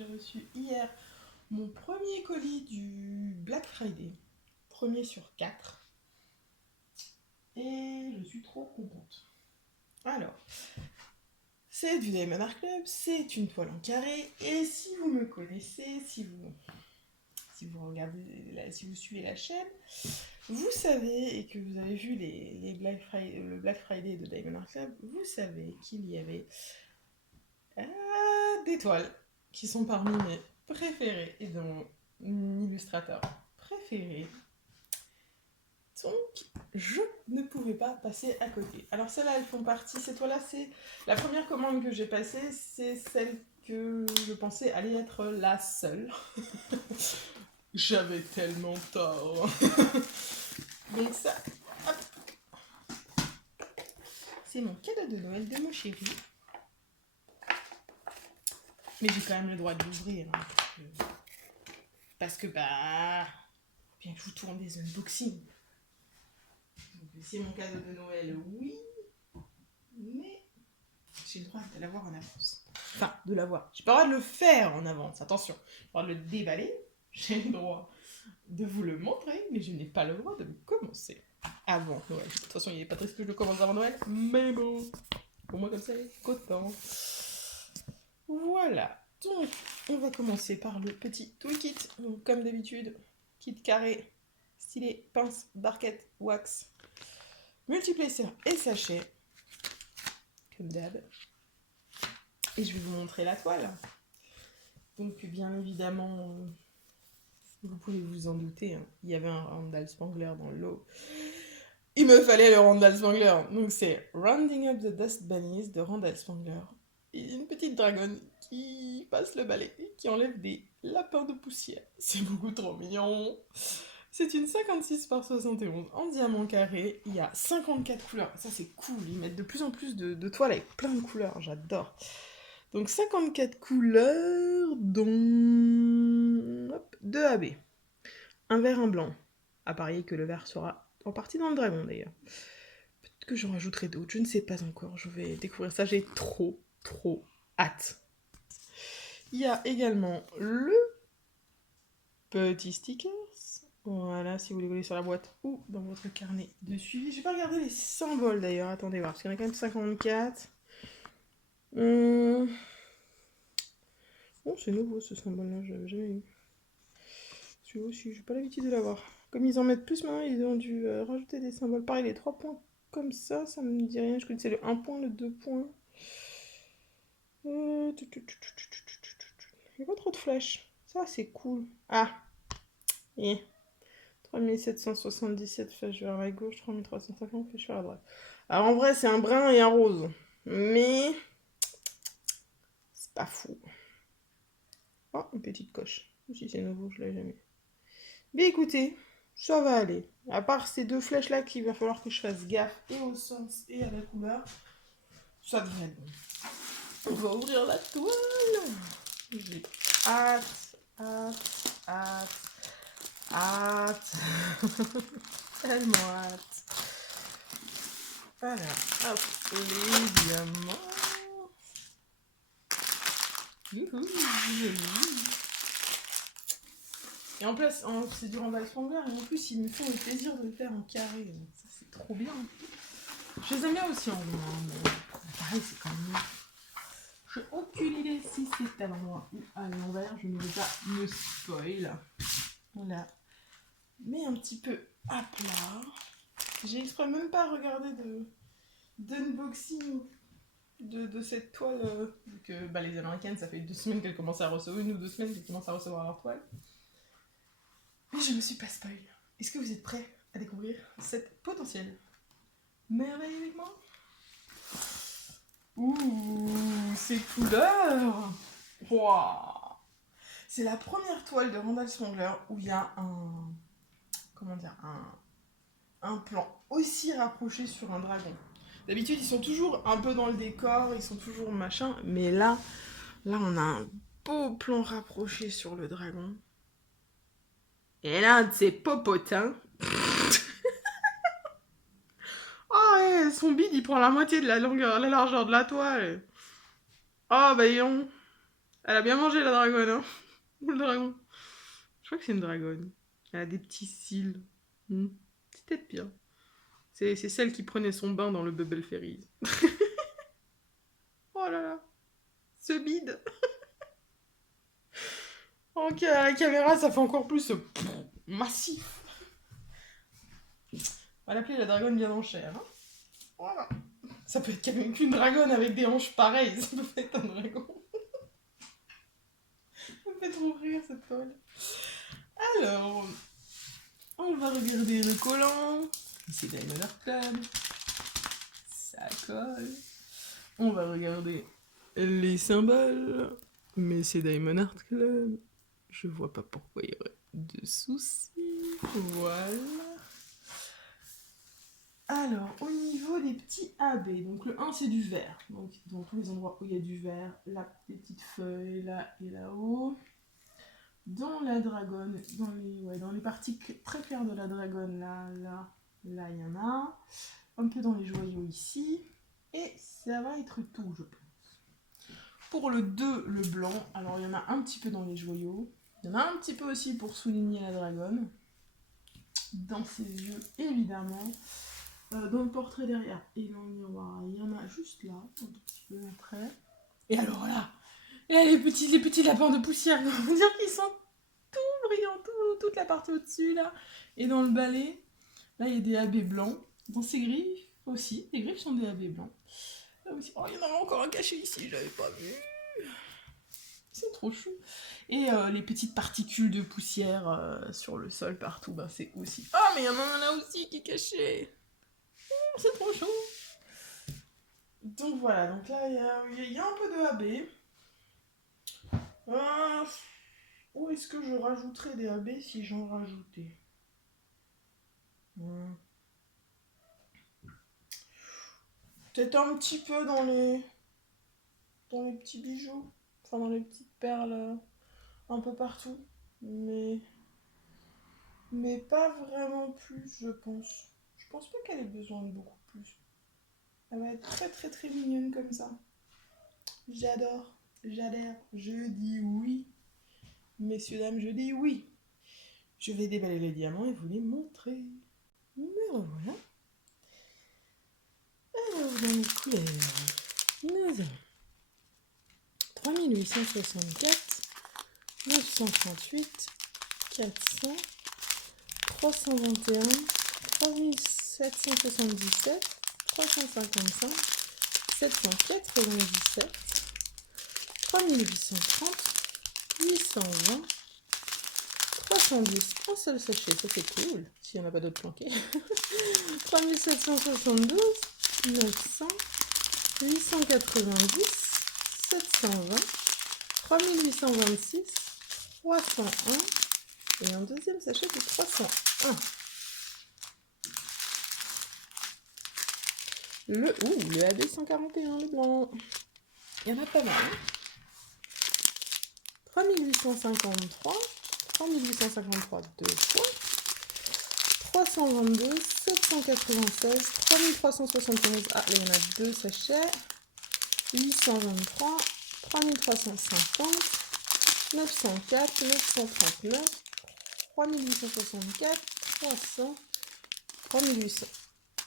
j'ai reçu hier mon premier colis du Black Friday. Premier sur 4. Et je suis trop contente. Alors, c'est du Diamond Art Club, c'est une toile en carré. Et si vous me connaissez, si vous regardez, si vous suivez la chaîne, vous savez, et que vous avez vu le Black Friday de Diamond Art Club, vous savez qu'il y avait des toiles qui sont parmi mes préférées et dont mon illustrateur préféré. Donc, je ne pouvais pas passer à côté. Alors celles-là, elles font partie, ces toiles-là, c'est la première commande que j'ai passée, c'est celle que je pensais allait être la seule. J'avais tellement tort. Donc ça, hop. C'est mon cadeau de Noël de mon chéri. Mais j'ai quand même le droit de l'ouvrir. Hein, parce que, bien que je vous tourne des unboxings. Donc, c'est mon cadeau de Noël, oui. Mais j'ai le droit de l'avoir en avance. Enfin, de l'avoir. J'ai pas le droit de le faire en avance, attention. J'ai le droit de le déballer. J'ai le droit de vous le montrer, mais je n'ai pas le droit de le commencer avant Noël. De toute façon, il n'est pas triste que je le commence avant Noël, mais bon. Pour moi, comme ça, content. Voilà. Donc, on va commencer par le petit toolkit. Donc, comme d'habitude, kit carré, stylet, pince, barquette, wax, multiplaceur et sachet. Comme d'hab. Et je vais vous montrer la toile. Donc, bien évidemment, vous pouvez vous en douter, hein, il y avait un Randall Spangler dans le lot. Il me fallait le Randall Spangler. Donc, c'est Rounding Up the Dust Bunnies de Randall Spangler. Et une petite dragonne qui passe le balai, qui enlève des lapins de poussière. C'est beaucoup trop mignon. C'est une 56 par 71 en diamant carré. Il y a 54 couleurs. Ça, c'est cool. Ils mettent de plus en plus de toiles avec plein de couleurs. J'adore. Donc 54 couleurs, dont 2 AB. Un vert, un blanc. À parier que le vert sera en partie dans le dragon d'ailleurs. Peut-être que j'en rajouterai d'autres, je ne sais pas encore. Je vais découvrir ça, j'ai trop hâte. Il y a également le petit stickers. Voilà, si vous les voulez sur la boîte ou dans votre carnet de suivi. Je vais pas regarder les symboles d'ailleurs, attendez voir, parce qu'il y en a quand même 54. Oh, c'est nouveau ce symbole-là, je l'avais jamais eu. Celui-là aussi, j'ai pas l'habitude de l'avoir. Comme ils en mettent plus maintenant, ils ont dû rajouter des symboles. Pareil, les 3 points comme ça me dit rien. Je crois que c'est le 1 point, le 2 points. Il n'y a pas trop de flèches. Ça, c'est cool. Ah, et 3777 flèches vers la gauche, 3350 flèches vers la droite. Alors en vrai, c'est un brun et un rose. Mais c'est pas fou. Oh, une petite coche. Si c'est nouveau, je l'ai jamais. Mais écoutez, ça va aller. À part ces 2 flèches-là qu'il va falloir que je fasse gaffe et au sens et à la couleur, ça devrait être bon. On va ouvrir la toile. J'ai hâte. Tellement hâte. Voilà, hop, les diamants. Youhou, joli. Et en plus, c'est du Randall Spangler, et en plus, ils me font le plaisir de le faire en carré. Donc ça, c'est trop bien. Je les aime bien aussi en rond, mais en carré, c'est quand même mieux. J'ai aucune idée si c'est à l'endroit ou à l'envers. Je ne veux pas me spoil. Voilà. Mais un petit peu à plat. J'ai exprès même pas regardé d'unboxing de cette toile. Vu que les Américaines, ça fait 2 semaines qu'elles commencent à recevoir, 1 ou 2 semaines qu'elles commencent à recevoir leur toile. Mais je me suis pas spoil. Est-ce que vous êtes prêts à découvrir cette potentielle merveille avec moi? Ouh, ces couleurs! Wow. C'est la première toile de Randall Spangler où il y a un plan aussi rapproché sur un dragon. D'habitude, ils sont toujours un peu dans le décor, ils sont toujours machin, mais là, on a un beau plan rapproché sur le dragon. Et là, de ces popotins. Oh, ouais, son bide, il prend la moitié de la largeur de la toile. Oh, voyons. Elle a bien mangé la dragonne, hein. Ou le dragon. Je crois que c'est une dragonne. Elle a des petits cils. C'est peut-être bien. C'est celle qui prenait son bain dans le Bubble Fairies. Oh là là. Ce bide. Ok, à la caméra, ça fait encore plus massif. On va l'appeler la dragonne bien en chair. Hein. Voilà. Ça peut être qu'une dragonne avec des hanches pareilles. Ça peut être un dragon. Ça me fait trop rire cette folle. Alors, on va regarder le collant. C'est Diamond Art Club. Ça colle. On va regarder les symboles. Mais c'est Diamond Art Club. Je vois pas pourquoi il y aurait de soucis. Voilà. Alors, au niveau des petits AB, donc le 1 c'est du vert. Donc dans tous les endroits où il y a du vert, là, les petites feuilles, là et là-haut. Dans la dragonne, dans les parties très claires de la dragonne, là, il y en a. Un peu dans les joyaux ici. Et ça va être tout, je pense. Pour le 2, le blanc, alors il y en a un petit peu dans les joyaux. Il y en a un petit peu aussi pour souligner la dragonne. Dans ses yeux, évidemment. Dans le portrait derrière et dans le miroir, il y en a juste là, un tout petit peu après. Et alors là, les petits lapins de poussière, on va dire qu'ils sont tout brillants, toute la partie au-dessus là. Et dans le balai, là il y a des AB blancs. Dans ses griffes aussi, les griffes sont des AB blancs. Là aussi, oh il y en a encore un caché ici, je l'avais pas vu. C'est trop chou. Et les petites particules de poussière sur le sol partout, ben c'est aussi... Ah mais il y en a un là aussi qui est caché. C'est trop chaud. Donc voilà, donc là il y a un peu de AB. Où est-ce que je rajouterais des AB si j'en rajoutais Peut-être un petit peu dans les petits bijoux, enfin dans les petites perles un peu partout, mais pas vraiment plus, je pense. Je pense pas qu'elle ait besoin de beaucoup plus. Elle va être très très très mignonne comme ça. J'adore, j'adhère, je dis oui. Messieurs, dames, je dis oui. Je vais déballer les diamants et vous les montrer. Me revoilà. Alors, dans les couleurs, nous avons 3864, 938, 400, 321, 3777, 355, 797, 3830, 820, 310, un seul sachet, ça c'est cool, s'il n'y en a pas d'autres planqués. 3772, 900, 890, 720, 3826, 301 et un deuxième sachet de 301. Le AB 141, le blanc. Il y en a pas mal. 3853, 3853 deux fois, 322, 796, 3371, ah là il y en a deux sachets, 823, 3350, 904, 939, 3864, 300,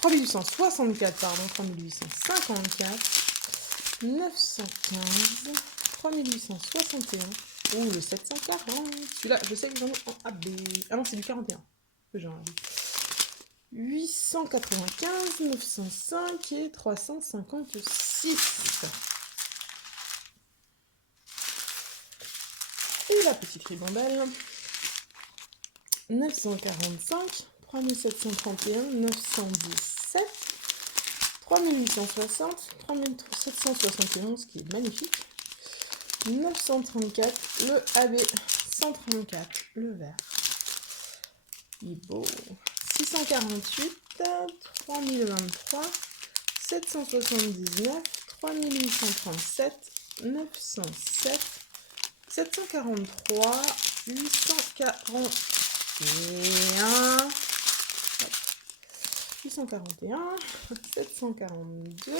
3864, pardon, 3854, 915, 3861, oh le 740, celui-là je sais que j'en ai en AB, ah non c'est du 41 que j'ai en AB, 895, 905 et 356. Et la petite ribambelle, 945, 3731, 917, 3860, 3771, qui est magnifique, 934, le AB 134, le vert, il est beau, 648, 3023, 779, 3837, 907, 743, 841, 841, 742,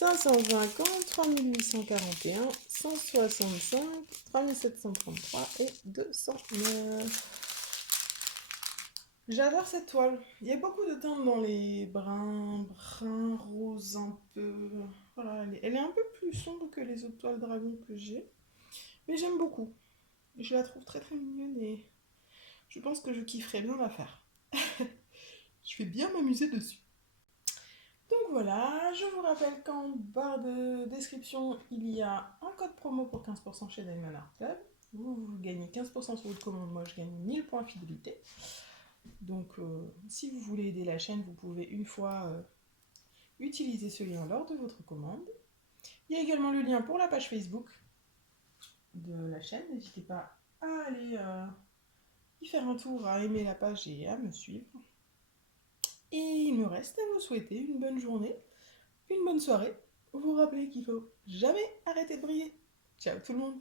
550, 3841, 165, 3733 et 209. J'adore cette toile. Il y a beaucoup de teintes dans les bruns, rose un peu. Voilà, elle est un peu plus sombre que les autres toiles dragon que j'ai. Mais j'aime beaucoup. Je la trouve très très mignonne et je pense que je kifferais bien la faire. Je vais bien m'amuser dessus. Donc voilà, je vous rappelle qu'en barre de description, il y a un code promo pour 15% chez Diamond Art Club. Vous gagnez 15% sur votre commande, moi je gagne 1000 points fidélité. Donc si vous voulez aider la chaîne, vous pouvez une fois utiliser ce lien lors de votre commande. Il y a également le lien pour la page Facebook de la chaîne. N'hésitez pas à aller y faire un tour, à aimer la page et à me suivre. Et il me reste à vous souhaiter une bonne journée, une bonne soirée. Vous rappelez qu'il faut jamais arrêter de briller. Ciao tout le monde!